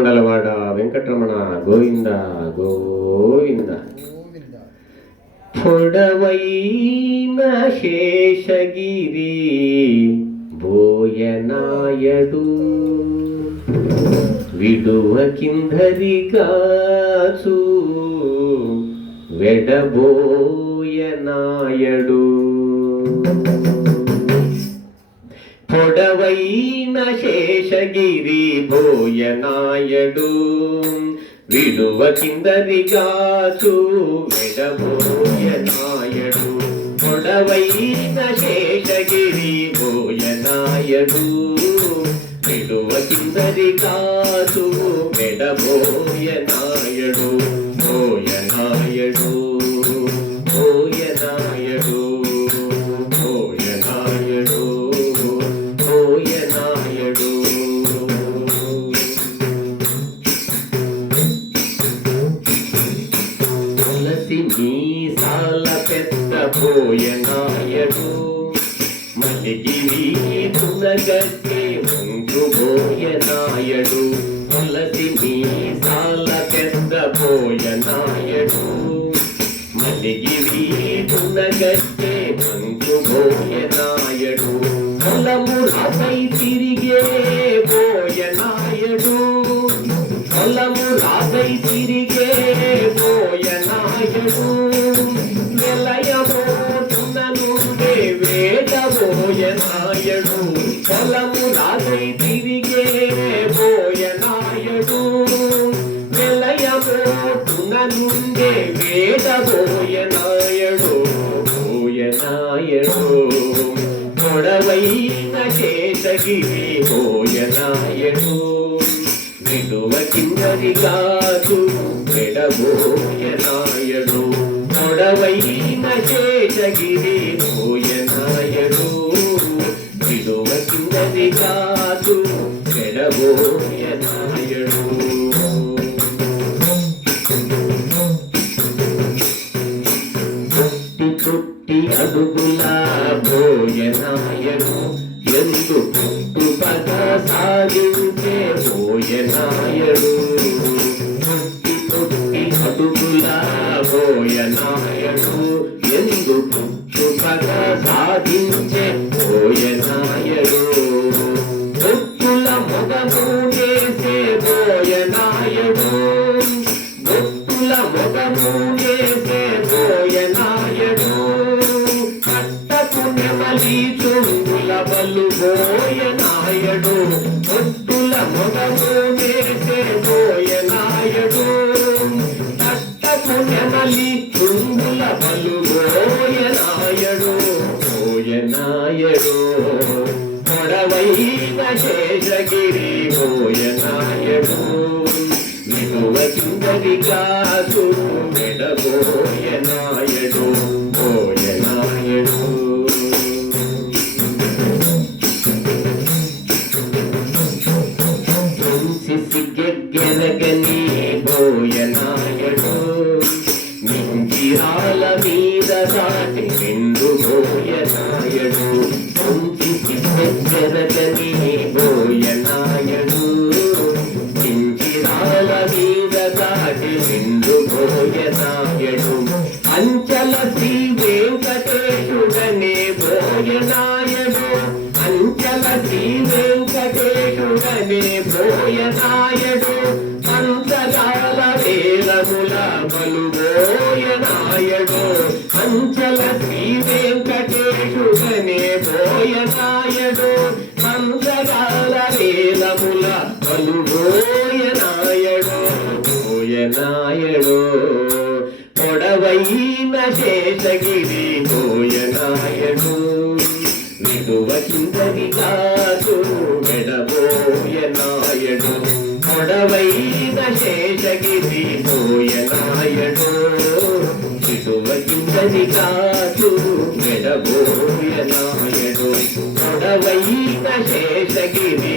మండలవాడ వెంకటరమణ గోవింద గోవింద. పొడవైన శేషగిరి బోయనాయడు విడువ కిందరిగాచు వెడబోయనాయడు. పొడవైన శేషగిరి బోయనాయడు విడువ కిందరిగాచు వెడబోయనాయడు. పొడవైన శేషగిరి బోయనాయడు విడువ కిందరిగాచు వెడబోయనాయడు. బోయనాయడు బోయనాయడు బోయనాయడు బోయనాయడు. తులసి మీసాల పెద్ద బోయనాయడు మల్లిగిరి తునగట్టే ముందు బోయనాయడు. తులసి మీసాల పెద్ద బోయనాయడు మల్లిగిరి తునగట్టే ముందు బోయనాయడు. పొలము రాసై తిరిగే బోయనాయడు పొలము రాసై తిరిగే బోయనాయడు. నిలయమోతుననుండే వేద బోయనాయడు. పొలము రాసై తిరిగే బోయనాయడు. నిలయమోతుననుండే వేద బోయనాయడు. బోయనాయడు పొడవైన శేషగిరి బోయనాయడు విడువ కిందరిగాచు వెడబోయనాయడు. పొడవైన శేషగిరి బోయనాయడు విడువ కిందరిగాచు వెడబోయనాయడు. పుట్టి అడుగుల బోయనాయడు ఎందు పుట్టుపద సాగించే బోయనాయడు. పుట్టి అడుగుల బోయనాయడు ఎందు పుట్టుపద సాగించే బోయనాయడు. భక్తుల మొగము చేసే బోయనాయడు. భక్తుల మొగము చేసే బోయనాయడు. కట్టకు నెమలి చుంగుల బలు బోయనాయడు. భక్తుల మొగము చేసే బోయనాయడు. కట్టకు నెమలి చుంగుల బలు బోయనాయడు. బోయనాయడు పొడవైన శేషగిరి బోయనాయడు విడువ కిందరిగాచు వెడబోయనాయడు. బోయనాయడు సిగ్గెరగని బోయనాయడు మించిరాల మీద దాటి నిండు బోయనాయడు. సిగ్గెరగని బోయనాయడు మించిరాల మీద దాటి నిండు బోయనాయడు. అంచల శ్రీ వెంకటేశుడనే బోయనాయడు. అంచల శ్రీ వెంకటేశుడనే బోయనాయడు. అంతరాల వేలముల బలు బోయనాయడు. అంచల శ్రీ వెంకటేశుడనే బోయనాయడు. అంతరాల వేలముల బలు బోయనాయడు. బోయనాయడు పొడవైన శేషగిరి బోయనాయడు విడువ కిందరిగాచు వెడబోయనాయడు. పొడవైన శేషగిరి బోయనాయడు విడువ కిందరిగాచు వెడబోయనాయడు. పొడవైన శేషగిరి